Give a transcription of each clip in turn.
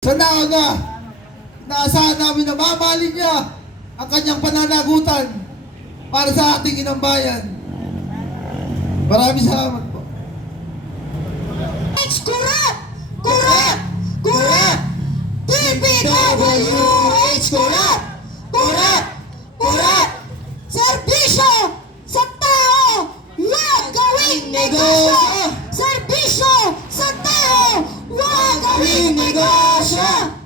Sa naaga, naasahan namin na mamahalin niya ang kanyang pananagutan para sa ating inang bayan. Maraming salamat po. It's corrupt! Corrupt! Corrupt! DPWH corrupt! Corrupt! Corrupt! Serbisyo sa tao! Huwag gawing negosyo! Negosyo!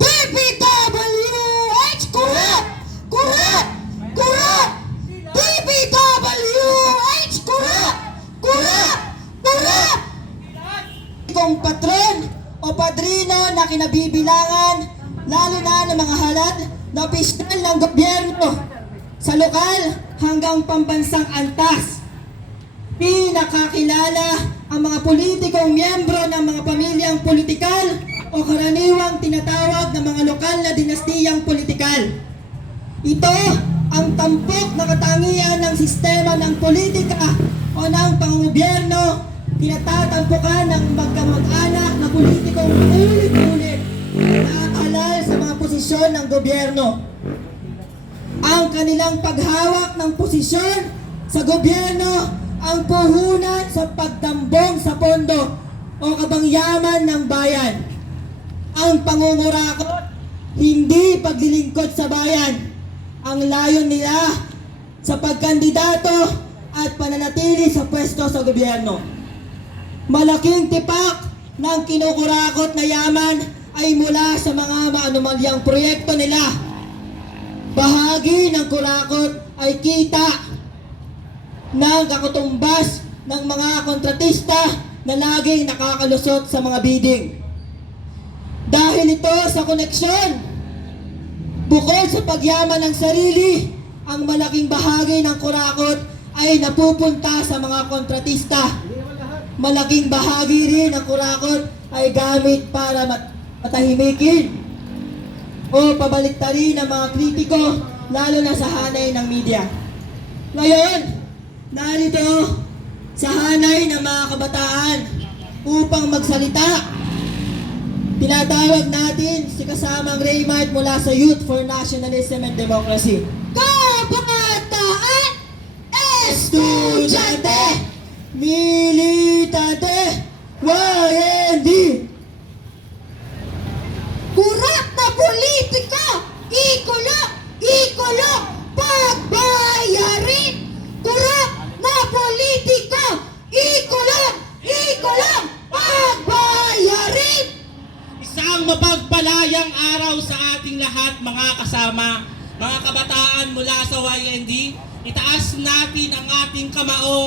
DPWH corrupt! Corrupt! Corrupt! DPWH corrupt! Corrupt! Corrupt! kong patron o padrino na kinabibilangan, lalo na ng mga halad na opisyal ng gobyerno sa lokal hanggang pambansang antas. Pinakakilala ang mga politikong miyembro ng mga pamilyang politikal o karaniwang tinatawag ng mga lokal na dinastiyang politikal. Ito ang tampok na katangian ng sistema ng politika o ng pangugobyerno tinatatampukan ng magkamag-anak na politikong ulit-ulit naaalal sa mga posisyon ng gobyerno. Ang kanilang paghawak ng posisyon sa gobyerno ang puhunan sa pagdambong sa pondo o kabangyaman ng bayan. Ang pangungurakot, hindi paglilingkod sa bayan. Ang layon nila sa pagkandidato at pananatili sa pwesto sa gobyerno. Malaking tipak ng kinukurakot na yaman ay mula sa mga maanumalyang proyekto nila. Bahagi ng kurakot ay kita ng kakutumbas ng mga kontratista na laging nakakalusot sa mga bidding. Dahil ito sa koneksyon, bukod sa pagyaman ng sarili, ang malaking bahagi ng kurakot ay napupunta sa mga kontratista. Malaking bahagi rin ng kurakot ay gamit para mat- matahimikin o pabaliktarin ng mga kritiko lalo na sa hanay ng media. Ngayon, narito sa hanay ng mga kabataan upang magsalita. Tinatawag natin si kasamang Raymart mula sa Youth for Nationalism and Democracy. Kabataan! Estudyante! Araw sa ating lahat mga kasama, mga kabataan mula sa YND. Itaas natin ang ating kamao